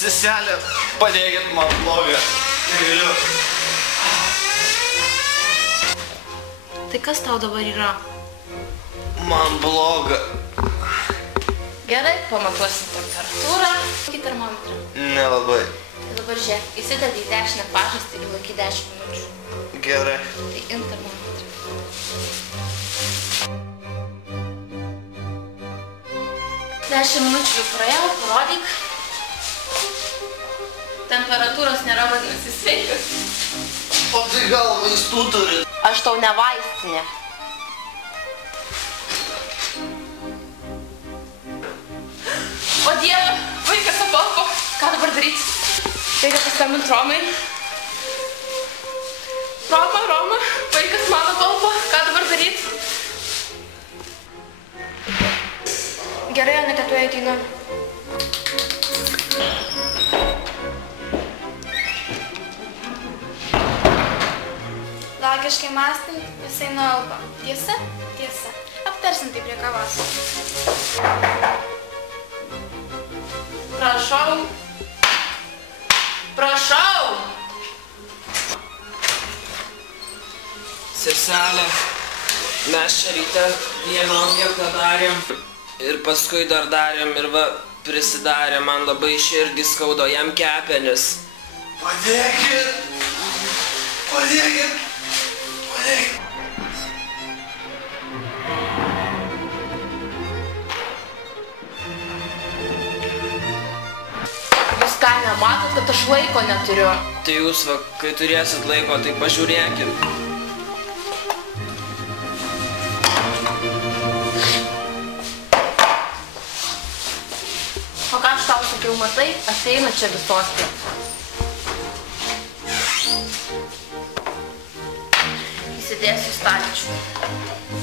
Seselė, padėkit man bloga. Negaliu. Tai kas tau dabar yra? Man bloga. Gerai, pamatuosim temperatūrą. Laiky termometrą. Nelabai. Tai dabar žiūrėk, įsidedi į dešinę pažastį ir laiky 10 minučių. Gerai. Tai imk termometrą. Dešimt minučių jau praėjo, parodyk. Temperatūros nėra, vadinasi, sveikas. O tai gal vaistų turi? Aš tau ne vaistinė. O Dieve, vaikas apalpo. Ką dabar daryti? Reikia paskambinti Romai. Roma, vaikas man apalpo. Ką dabar daryti? Gerai, Anita, tu ateinu. Logiškai mąstant, jisai nualpo. Tiesa? Tiesa. Aptarsim tai prie kavos. Prašau. Prašau. Seselė, mes čia ryte vieną objektą darėm ir paskui dar darėm ir va prisidarėm, man labai širdį skaudo, jam kepenis. Padėkit! Padėkit! Padėkit! Jūs ką nematot, kad aš laiko neturiu? Tai jūs, va, kai turėsit laiko, tai pažiūrėkit. O ką aš tau sakiau, matai, ateina čia visokie. Įsidėsiu į stalčių.